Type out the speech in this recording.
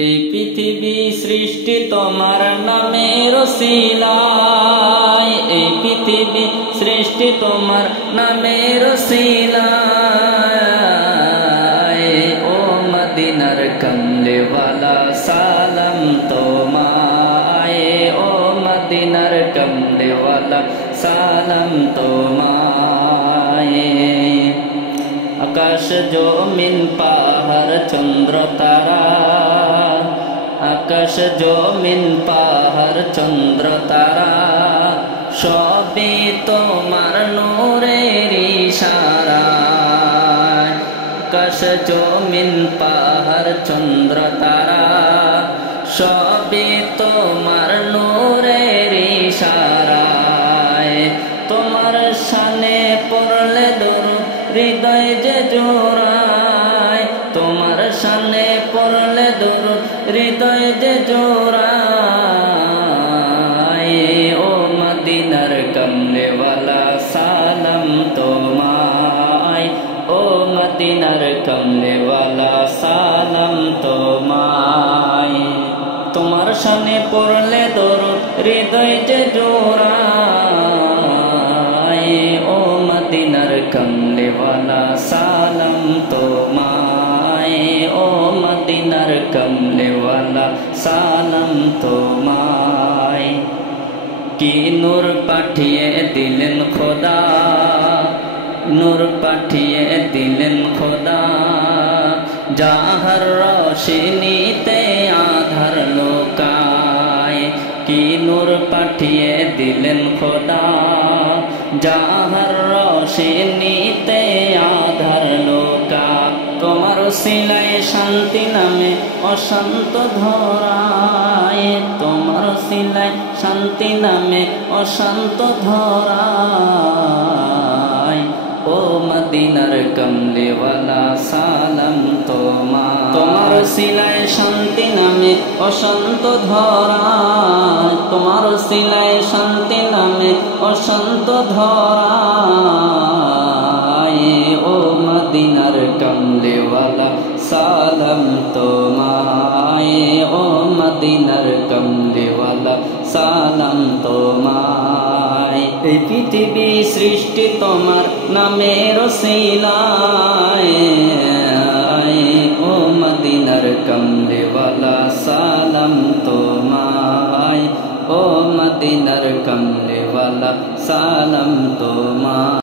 এই পৃথিবী সৃষ্টি তোমার নামের ওসিলায়, এই পৃথিবী সৃষ্টি তোমার নামের ওসিলায়। ও মদিনার কমলেওয়ালা সালাম তোমায়, ও মদিনার কমলেওয়ালা সালাম তোমায়। আকাশ জমিন পাহাড় চন্দ্র তারা, আকাশ জমিন পাহাড় চন্দ্র তারা, সবই তোমার নূরের ইশারায়। আকাশ জমিন পাহাড় চন্দ্র তারা, সবই তোমার নূরের ইশারায়। তোমার শানে পড়লে দরুদ হৃদয় যে জোড়ায়, তোমার শানে পড়লে দরুদ হৃদয় যে জোড়ায়। ও মদিনার কমলেওয়ালা সালাম তোমায়, ও মদিনার কমলেওয়ালা সালাম তোমায়। তোমার শানে পড়লে দরুদ হৃদয় যে জোড়ায়। ও মদিনার কমলেওয়ালা সালাম তোমায়, ও মদিনার কমলেওয়ালা সালাম তোমায়। কি নূর পাঠিয়ে দিলেন খোদা, নূর পাঠিয়ে দিলেন খোদা, যাহার রোশনীতে আধার লোকায়। কি নূর পাঠিয়ে দিলেন খোদা, যাহার রোশনীতে আধার লোকায়। তোমার ওসিলায় শান্তি নামে অশান্ত ধরায়, তোমার ওসিলায় শান্তি নামে অশান্ত ধরায়। ও মদিনার কমলেওয়ালা সালাম তোমায়, তোমার ওসিলায় শান্তি নামে অশান্ত ধরায়, তোমার ওসিলায় শান্তি নামে অশান্ত ধরায়। ও মদিনার কমলেওয়ালা সালাম তোমায়, ও মদিনার কমলেওয়ালা সালাম তোমায়। এই পৃথিবী সৃষ্টি তোমার নামের ওসিলায়, ও মদিনার কমলেওয়ালা সালাম তোমায়, ও মদিনার কমলেওয়ালা সালাম তোমায়।